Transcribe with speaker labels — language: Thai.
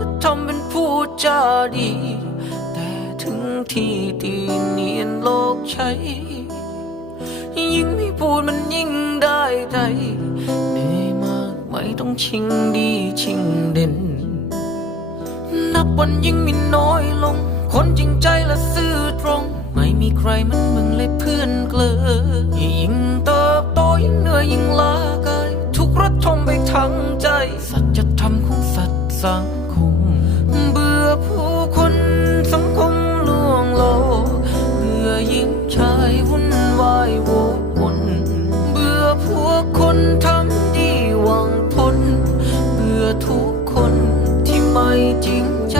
Speaker 1: ก็ทำเป็นพูดจาดี แต่ถึงที่ตีเนียนโลกใช้ ยิ่งไม่พูดมันยิ่งได้ใจเหนื่อยมากไม่ต้องชิงดีชิงเด่น นับวันยิ่งมีน้อยลง คนจริงใจและซื่อตรง ไม่มีใครมันมึงเลยเพื่อนเกลอยิ่งเติบโตยิ่งเหนื่อยยิ่งลากายทุกระทมไปทั้งใจ สัจธรรมของสัตว์สังคม ทุกคนที่ไม่จริงใจ